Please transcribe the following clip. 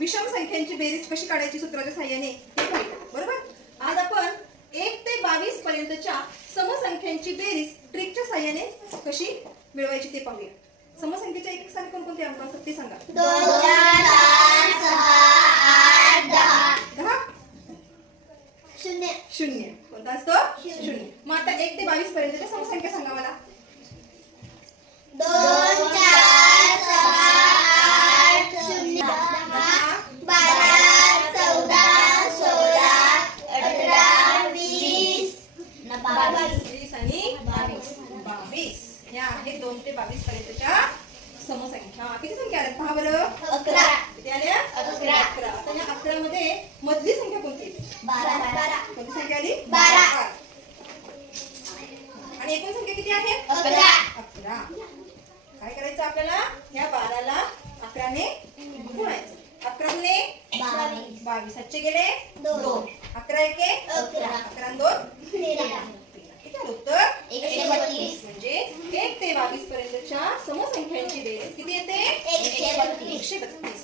विषम संख्यांची बेरीज कशी काढायची सूत्राच्या साहाय्याने ते पाहूया. बरोबर. आज आपण 1 ते 22 पर्यंतच्या समसंख्यांची बेरीज ट्रिकच्या साहाय्याने कशी मिळवायची ते पाहूया. समसंख्येच्या एक स्थानी कोणकोणते अंक असतात ते सांगा. 2 4 6 8 10 0 0. कोणता असतो? 0. मग आता 1 ते 22 पर्यंतच्या समसंख्या सांगा मला. 2 4 6 8 0 10 12 14 16 18 20 20 आणि 22 या आहेत 2 ते 22 पर्यंतच्या समसंख्या. किती संख्या आल्या पहा बरं. 11 किती आल्या? 11. आता या 11 मध्ये मधली संख्या कोणती आहे? 12 कोणती संख्या आली? 12. आणि एकूण संख्या किती आहे? 11. 11. काय करायचं आपल्याला? या 12ला 11 ने गुणायचं. 11 ने 22. 7 गेले 2. 11 एके 11. 11 2 13. किती आलं उत्तर? 132. म्हणजे 1 ते 22 पर्यंतच्या समसंख्यांची बेरीज किती येते? 132. 132.